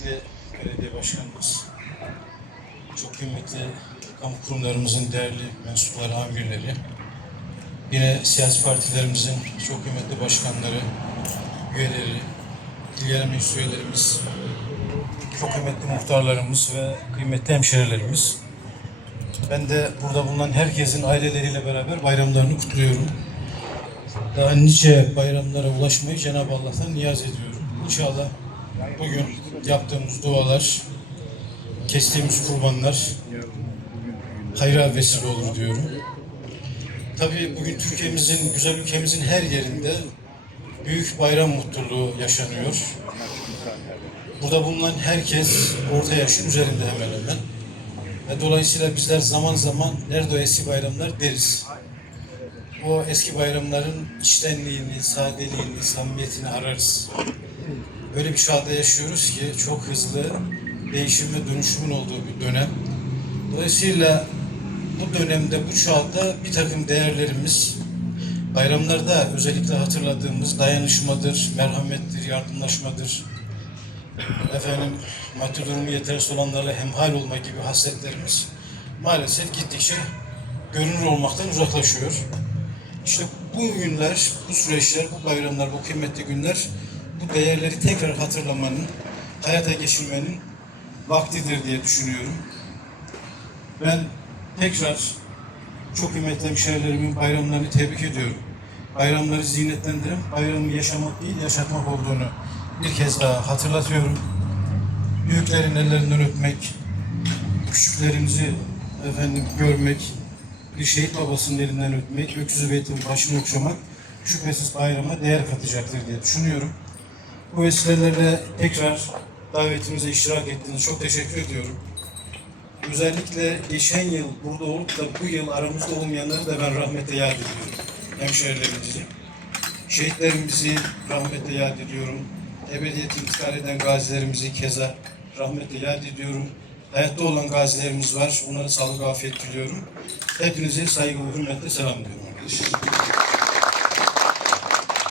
kıymetli belediye başkanımız, çok kıymetli kamu kurumlarımızın değerli mensupları, amirleri, yine siyasi partilerimizin çok kıymetli başkanları, üyeleri, ilgilenen meclis üyelerimiz, çok kıymetli muhtarlarımız ve kıymetli hemşerilerimiz. Ben de burada bulunan herkesin aileleriyle beraber bayramlarını kutluyorum. Daha nice bayramlara ulaşmayı Cenab-ı Allah'tan niyaz ediyorum. İnşallah bugün yaptığımız dualar, kestiğimiz kurbanlar hayra vesile olur diyorum. Tabii bugün Türkiye'mizin, güzel ülkemizin her yerinde büyük bayram mutluluğu yaşanıyor. Burada bulunan herkes orta yaşın üzerinde hemen hemen. Ve dolayısıyla bizler zaman zaman nerede o eski bayramlar deriz. O eski bayramların içtenliğini, sadeliğini, samimiyetini ararız. Öyle bir çağda yaşıyoruz ki çok hızlı değişim ve dönüşümün olduğu bir dönem. Dolayısıyla bu dönemde, bu çağda bir takım değerlerimiz, bayramlarda özellikle hatırladığımız dayanışmadır, merhamettir, yardımlaşmadır, efendim maddi durumu yetersiz olanlarla hemhal olma gibi hasletlerimiz maalesef gittikçe görünür olmaktan uzaklaşıyor. İşte bu günler, bu süreçler, bu bayramlar, bu kıymetli günler bu değerleri tekrar hatırlamanın, hayata geçirmenin vaktidir diye düşünüyorum. Ben tekrar çok kıymetli hemşerilerimin bayramlarını tebrik ediyorum. Bayramları zinetlendiren bayramı yaşamak değil yaşatmak olduğunu bir kez daha hatırlatıyorum. Büyüklerin ellerinden öpmek, küçüklerimizi efendim görmek, bir şehit babasının elinden öpmek, öksüz beytin başını okşamak şüphesiz bayrama değer katacaktır diye düşünüyorum. Bu vesilelerle tekrar davetimize iştirak ettiğiniz çok teşekkür ediyorum. Özellikle geçen yıl burada olup da bu yıl aramızda olmayanları da ben rahmetle yad ediyorum. Hemşehrilerimizi. Şehitlerimizi rahmetle yad ediyorum. Ebediyet intikal eden gazilerimizi keza rahmetle yad ediyorum. Hayatta olan gazilerimiz var. Onlara sağlık, afiyet diliyorum. Hepinizi saygı ve hürmetle selamlıyorum arkadaşlar.